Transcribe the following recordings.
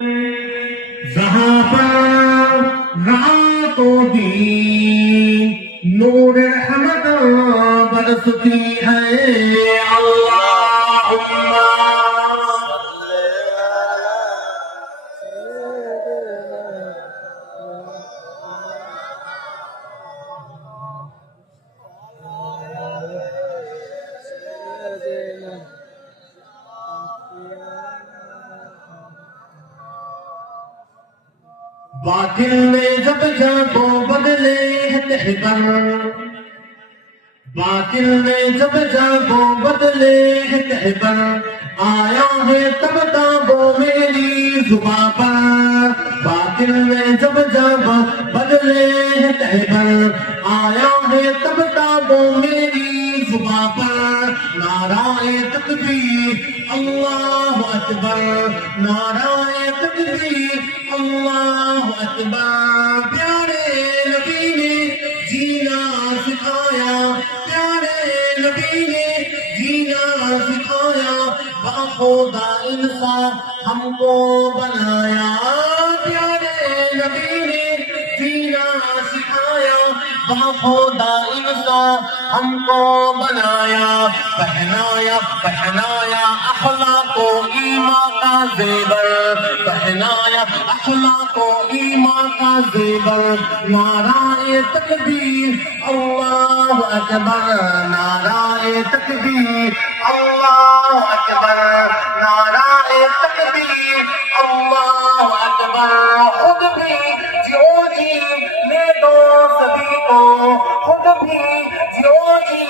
जहाँ पर रातों की नूर रहमत बरसती है, अल्लाहुम्मा बातिल में जब जाको बदले है तहबर, बातिल में जब जाको बदले है तहबर, आया है तब ताबो मेरी जुबां पर। बातिल में जब जाको बदले है तहबर, आया है तब ताबो मेरी जुबां पर। नाराए तकबीर अल्लाहु अकबर, नाराए तकबीर अल्लाहु अकबर। प्यारे नबी ने जीना सिखाया, प्यारे नबी ने जीना सिखाया, बाखुदा इंसान हमको बनाया। प्यारे नबी ने जीना सिखाया, बाखुदा इंसान हमको बनाया। पहनाया पहनाया अखलाको ईमान का ज़ेवर, पहनाया अखलाको ईमान का ज़ेवर। नाराए तकबीर अल्लाहु अकबर, नाराए तकबीर अल्लाहु अकबर, नाराए तकबीर अल्लाहु अकबर। खुद भी जियो जी ले दो सभी को, खुद भी जियो जी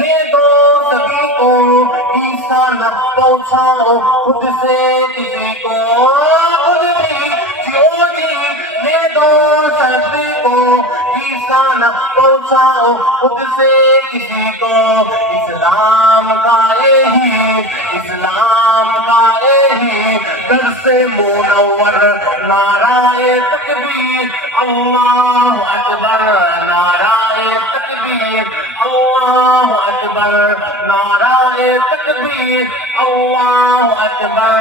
ले दो सभी को। ईसा न पहुंचाओ खुद से किसी को, खुद भी जियो जी ले दो सभी को। ईसा न पहुंचाओ खुद से किसी को। इस्लाम का यही, इस्लाम का यही दर से मुनव्वर। नाराए तकबीर अल्लाहु अकबर, नाराए तकबीर अल्लाहु अकबर, नाराए तकबीर अल्लाहु अकबर।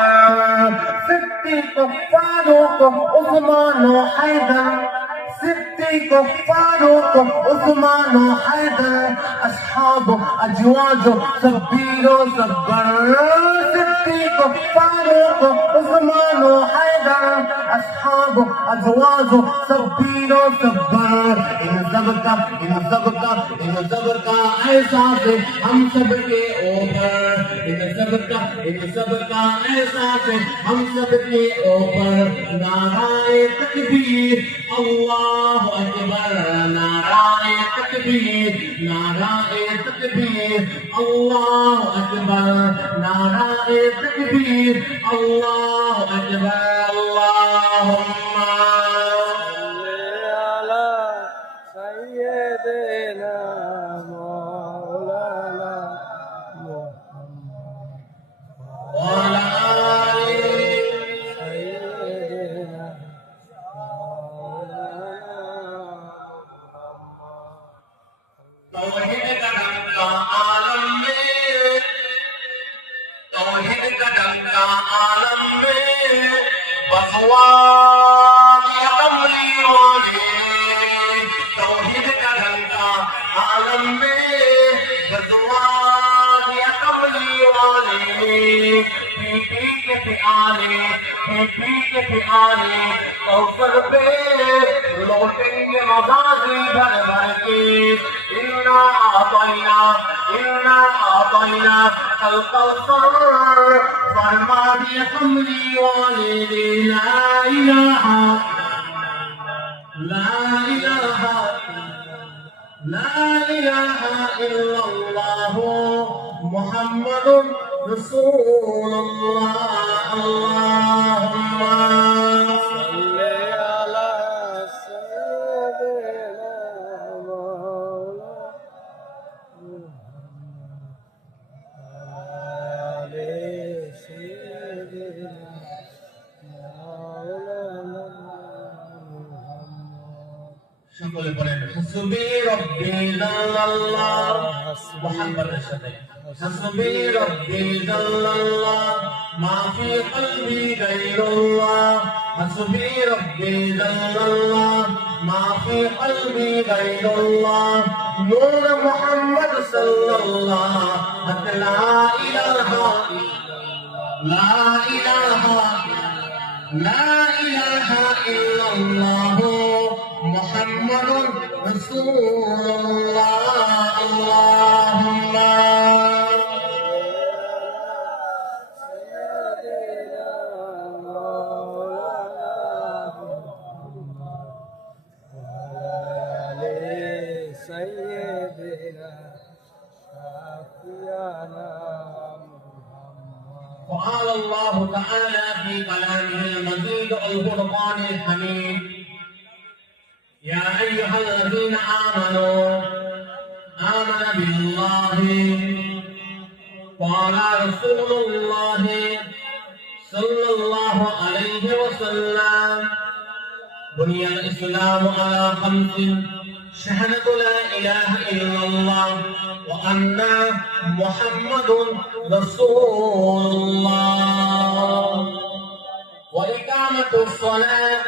सिद्दीक़ फारूक उस्मान व हैदर, सिद्दीक़ फारूक उस्मान व हैदर, अस्हाब अजवाज सब्बीर व सब्बर। सिद्दीक़ फारूक उस्मान व हैदर, अस्हाब अजवाज सब्बीर व सब्बर। इन सब का एहसास हम सब के ऊपर, इन सब का एहसास हम सब के ऊपर। नाराए तकबीर अल्लाहु अकबर, नाराए तकबीर, नाराए तकबीर अल्लाहु अकबर, नाराए तकबीर अल्लाहु अकबर। अल्लाहुम्मा तौहीद का डंका आलम में, तौहीद का डंका आलम में, बसवार या कमली वाले। तौहीद का डंका आलम में, बसवार या कमली वाले। पी पी के प्याले, पी पी के प्याले कौसर पे लौटेंगे मज़ाजी भर भर के। इन्ना आतैना कल कौसर, फरमा दिया कमली वाले ने। ला इलाहा ला इलाहा ला इलाहा इल्लल्लाह मुहम्मदुर रसूलुल्लाह। अल्लाहुम्मा सल्ली अला सय्यिदिना मौलाना आले सय्यिदिना मौलाना मुहम्मद। সকলে বলেন হাসবি রব্বি জাল্লাল্লাহ। মুহাম্মাদের সাথে حسبي ربي جل الله ما في قلبي غير الله حسبي ربي جل الله ما في قلبي غير الله نور محمد صلى الله لا إله لا إله لا إله إلا الله محمد رسول الله اللهم وقال الله تعالى في كلامه المجيد الفرقان الحميد يا أيها الذين آمنوا بالله قال رسول الله صلى الله عليه وسلم بني الإسلام على خمس شهادة لا إله إلا الله وأن محمد رسول الله وإقامة الصلاة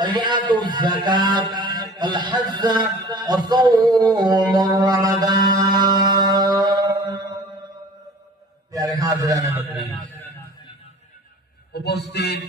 وإيتاء الزكاة والحج وصوم رمضان प्यारे हाज़िरान उपस्थित